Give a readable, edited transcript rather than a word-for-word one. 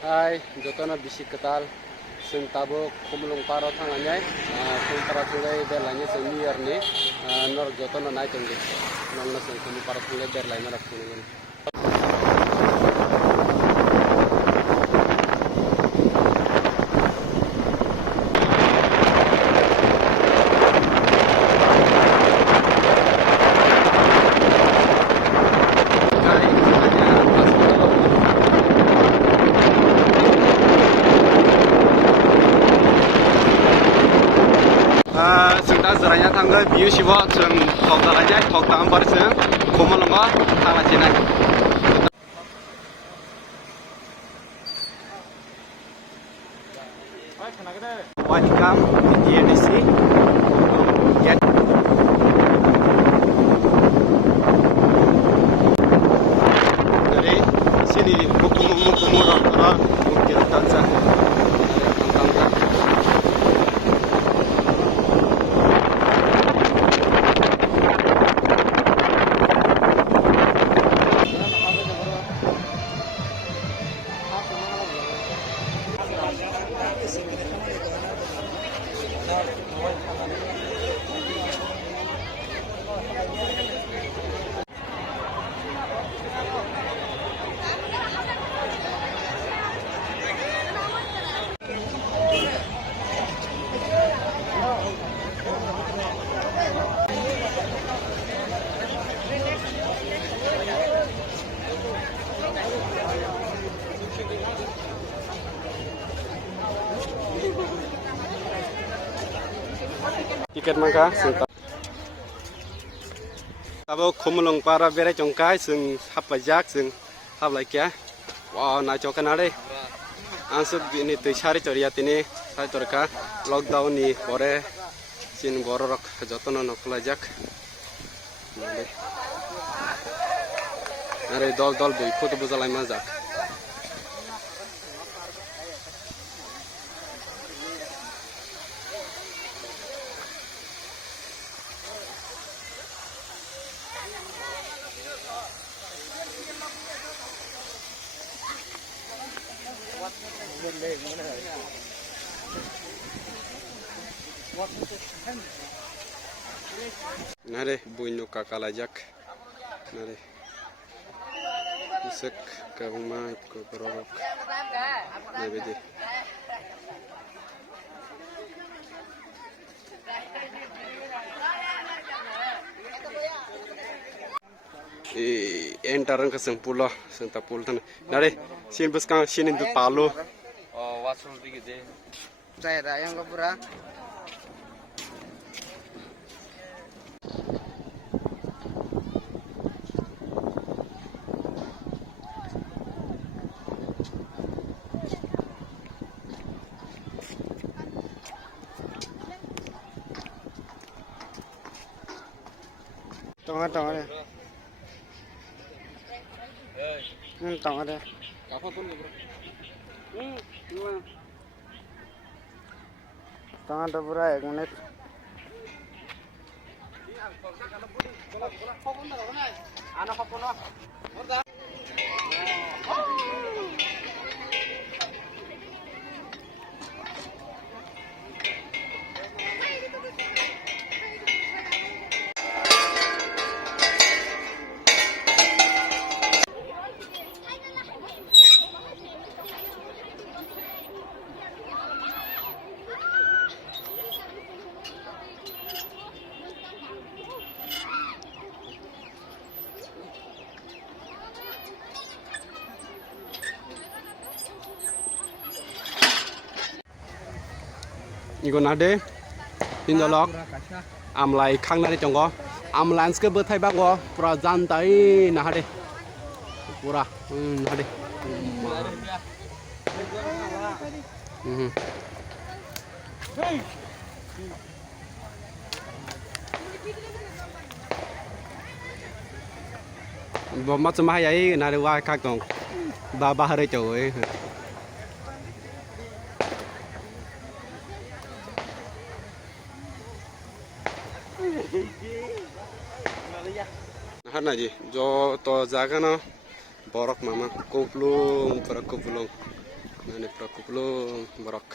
Hai, jotona bisi ketal, sing tabo kumulung paro thanganyai, sing para tulai berlanya sing niar ni, nor jotona naik tunggu, nong sing kumulung paro tulai berlanya nak kuning. Sengta zeranya tangga biu siwa seng thok dalanya thok tam bar seng kumalunga tangla jenai. Welcome to GNDC. Get dari sini mukum orang mungkin tansa. Tiket mangka sengta. Tabo kumulung para bere congkai seng hapajak seng hap laikya. Wow, na cokan ada. Ansub ini tu cari coriat ini saya torka lockdown ni pore sin borok jotono nokulajak. Nare dol bui foto buzalai mazak. Nare buino kakalajak nare isek kabuma ko borok nebedi entaran ka sempula sentapul tan nare sin buska sin indu palo wasul digide saya yang gopura tengah deh. Tengah deh. Apa pun bro. Tengah ada pura 1 menit. Igo nade pindolok amlai khang nade chongo amlans ke bethai bago pura jantai nahade pura nahade Bomat semah yai nade wa khak tong ba hare choi Nah, naji, jo to jaga na borok mama, kuplung, pura kuplung. Nani prokuplo borok.